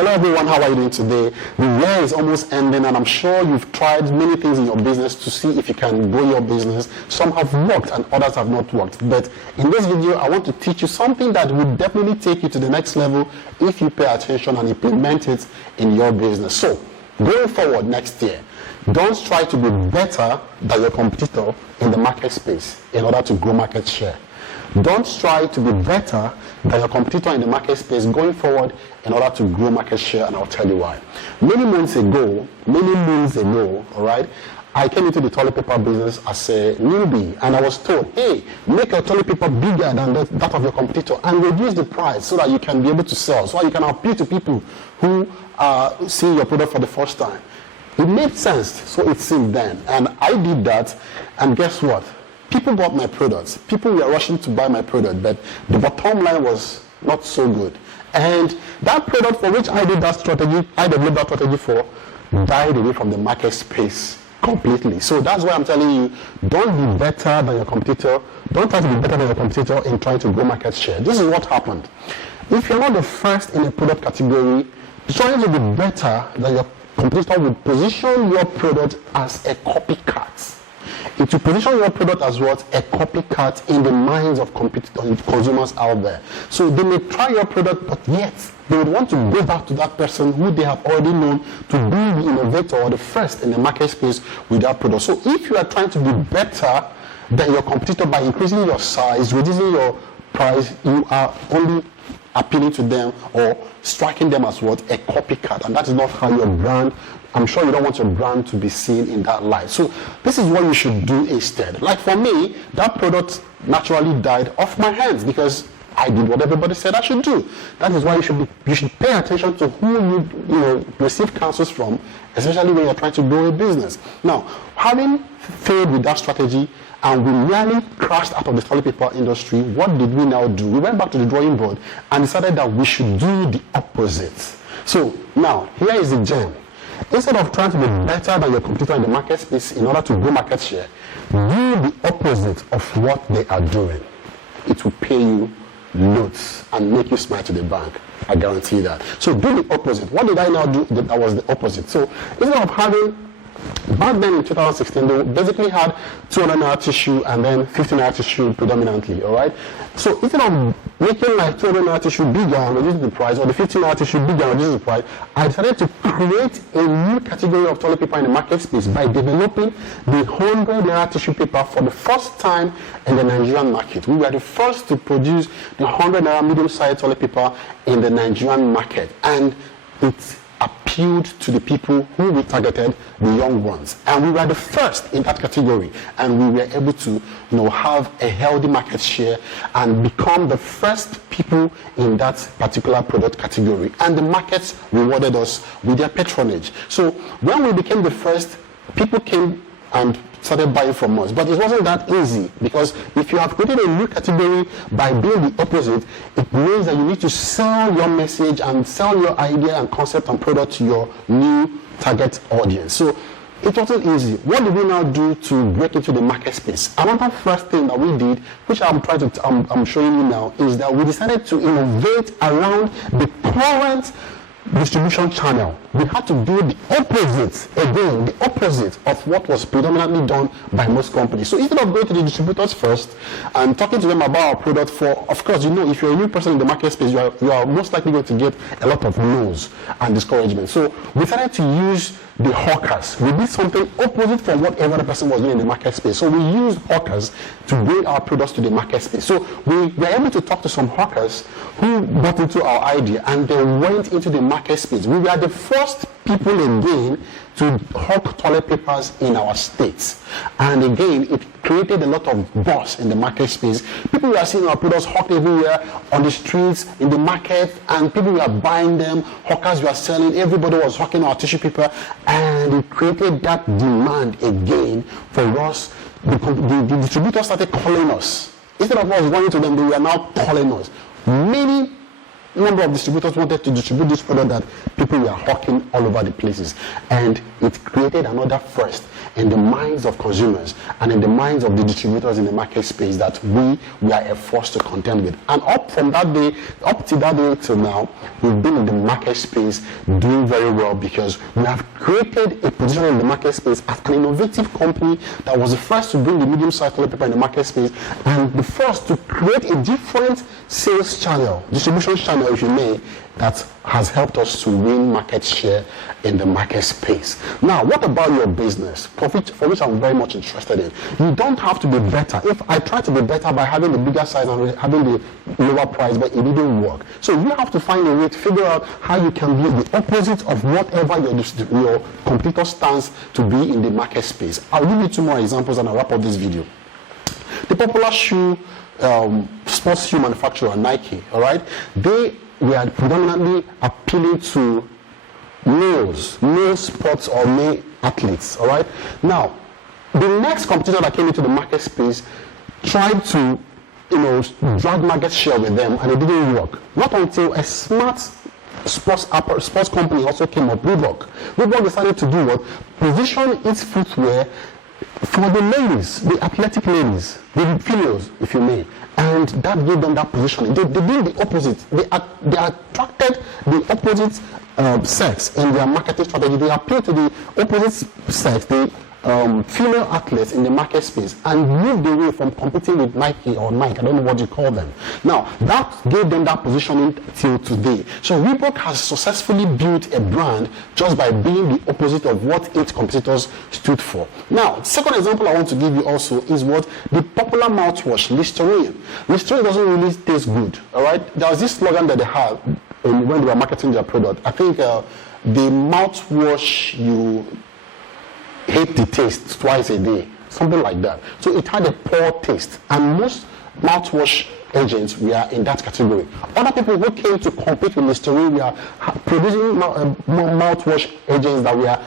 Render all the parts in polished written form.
Hello everyone, how are you doing today? The year is almost ending and I'm sure you've tried many things in your business to see if you can grow your business. Some have worked and others have not worked. But in this video, I want to teach you something that will definitely take you to the next level if you pay attention and implement it in your business. So, going forward next year, don't try to be better than your competitor in the market space in order to grow market share. Don't try to be better than your competitor in the market space going forward in order to grow market share, and I'll tell you why. Many moons ago, all right, I came into the toilet paper business as a newbie, and I was told, hey, make your toilet paper bigger than that of your competitor and reduce the price so that you can be able to sell, so that you can appeal to people who are seeing your product for the first time. It made sense, so it seemed then, and I did that, and guess what? People bought my products. People were rushing to buy my product, but the bottom line was not so good. And that product for which I did that strategy, I developed that strategy for, died away from the market space completely. So that's why I'm telling you, don't be better than your competitor. Don't try to be better than your competitor in trying to grow market share. This is what happened. If you're not the first in a product category, trying to be better than your competitor will position your product as a copycat. It will position your product as what? A copycat in the minds of consumers out there. So they may try your product, but yet they would want to go back to that person who they have already known to be the innovator or the first in the market space with that product. So if you are trying to be better than your competitor by increasing your size, reducing your price, you are only appealing to them or striking them as what? A copycat. And that is not how your brand, I'm sure you don't want your brand to be seen in that light. So this is what you should do instead. Like for me, that product naturally died off my hands because I did what everybody said I should do. That is why you should pay attention to who you receive counsels from, especially when you're trying to grow a business. Now, having failed with that strategy and we nearly crashed out of the toilet paper industry, what did we now do? We went back to the drawing board and decided that we should do the opposite. So now, here is the gem. Instead of trying to be better than your competitor in the market space in order to grow market share, do the opposite of what they are doing. It will pay you loads and make you smile to the bank. I guarantee that. So do the opposite. What did I now do that was the opposite? So instead of having, back then in 2016, they basically had 200 naira tissue and then 50 naira tissue predominantly, all right? So instead of making like 200 naira tissue bigger and reducing the price, or the 50 naira tissue bigger and reducing the price, I decided to create a new category of toilet paper in the market space by developing the 100 naira tissue paper for the first time in the Nigerian market. We were the first to produce the 100 naira medium-sized toilet paper in the Nigerian market, and it's appealed to the people who we targeted, the young ones, and we were the first in that category, and we were able to have a healthy market share and become the first people in that particular product category, and the markets rewarded us with their patronage. So when we became the first, people came and started buying from us. But it wasn't that easy, because if you have created a new category by doing the opposite, it means that you need to sell your message and sell your idea and concept and product to your new target audience. So it wasn't easy. What did we now do to break into the market space? Another first thing that we did, which I'm showing you now, is that we decided to innovate around the current distribution channel. We had to do the opposite, again, the opposite of what was predominantly done by most companies. So instead of going to the distributors first and talking to them about our product, of course, if you're a new person in the market space, you are most likely going to get a lot of no's and discouragement. So we decided to use the hawkers. We did something opposite from what every other person was doing in the market space. So we used hawkers to bring our products to the market space. So we were able to talk to some hawkers who got into our idea and they went into the market space. We were the first people again to hawk toilet papers in our states. And again, it created a lot of buzz in the market space. People were seeing our products hawked everywhere, on the streets, in the market, and people were buying them. Hawkers were selling, everybody was hawking our tissue paper, and it created that demand again for us. The distributors started calling us. Instead of us going to them, they were now calling us. Many number of distributors wanted to distribute this product that people were hawking all over the places. And it created another first in the minds of consumers and in the minds of the distributors in the market space that we are a force to contend with. And up from that day, up to that day till now, we've been in the market space doing very well because we have created a position in the market space as an innovative company that was the first to bring the medium-sized toilet paper in the market space and the first to create a different sales channel, distribution channel, if you may, that has helped us to win market share in the market space. Now, what about your business, for which I'm very much interested in? You don't have to be better. If I try to be better by having the bigger size and having the lower price, but it didn't work. So you have to find a way to figure out how you can be the opposite of whatever your competitor stands to be in the market space. I'll give you 2 more examples and I'll wrap up this video. The popular sports shoe manufacturer Nike, all right, they were predominantly appealing to male sports or male athletes, all right. Now, the next competitor that came into the market space tried to, drag market share with them, and it didn't work. Not until a smart sports company also came up, Reebok. Reebok decided to do what? Position its footwear for the ladies, the athletic ladies, the females, if you may, and that gave them that positioning. They did the opposite. They attracted the opposite sex in their marketing strategy. They appealed to the opposite sex, the female athletes in the market space, and moved away from competing with Nike or Nike, I don't know what you call them. Now, that gave them that positioning till today. So Reebok has successfully built a brand just by being the opposite of what its competitors stood for. Now, second example I want to give you also is what the popular mouthwash, Listerine. Listerine doesn't really taste good, all right? There was this slogan that they had when they were marketing their product. I think the mouthwash, you hate the taste twice a day, something like that. So it had a poor taste, and most mouthwash agents were in that category. Other people who came to compete with Listerine were producing mouthwash agents that were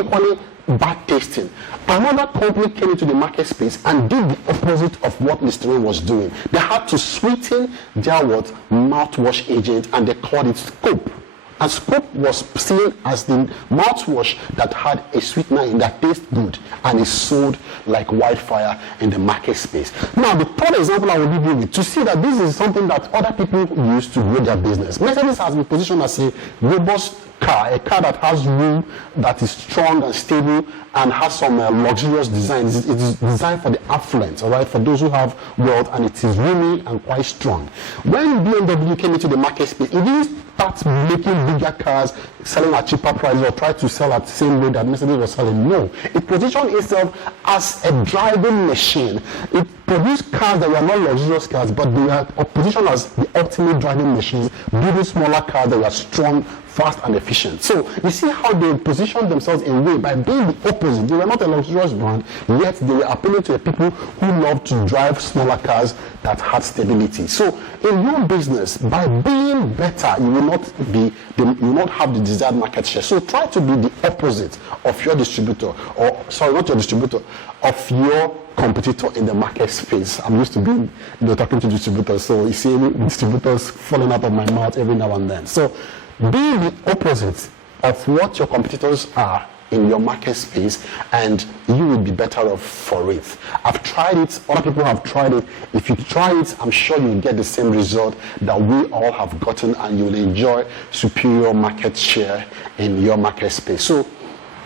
equally bad tasting. Another company came into the market space and did the opposite of what Listerine was doing. They had to sweeten their mouthwash agent, and they called it Scope. And Scope was seen as the mouthwash that had a sweetener in that tastes good and is sold like wildfire in the market space. Now, the third example I will give you with, to see that this is something that other people use to grow their business. Mercedes has been positioned as a robust car, a car that has room, that is strong and stable, and has some luxurious design. It is designed for the affluent, all right, for those who have wealth, and it is roomy and quite strong. When BMW came into the market space, it didn't start making bigger cars, selling at cheaper prices, or try to sell at the same rate that Mercedes was selling. No, it positioned itself as a driving machine. It produced cars that were not luxurious cars, but they were positioned as the ultimate driving machines, building smaller cars that were strong, fast, and efficient. So you see how they positioned themselves in a way by being the opposite. They were not a luxurious brand, yet they were appealing to the people who love to drive smaller cars that had stability. So in your business, by being better, you will not have the desired market share. So try to be the opposite of your distributor, or sorry, not your distributor, of your competitor in the market space. I'm used to being talking to distributors, so you see distributors falling out of my mouth every now and then. So be the opposite of what your competitors are in your market space, and you will be better off for it. I've tried it, other people have tried it. If you try it, I'm sure you'll get the same result that we all have gotten, and you'll enjoy superior market share in your market space. So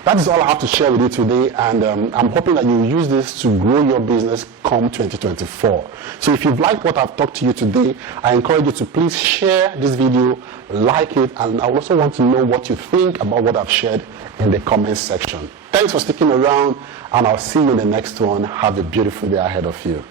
that is all I have to share with you today, and I'm hoping that you will use this to grow your business come 2024. So if you've liked what I've talked to you today, I encourage you to please share this video, like it, and I also want to know what you think about what I've shared in the comments section. Thanks for sticking around, and I'll see you in the next one. Have a beautiful day ahead of you.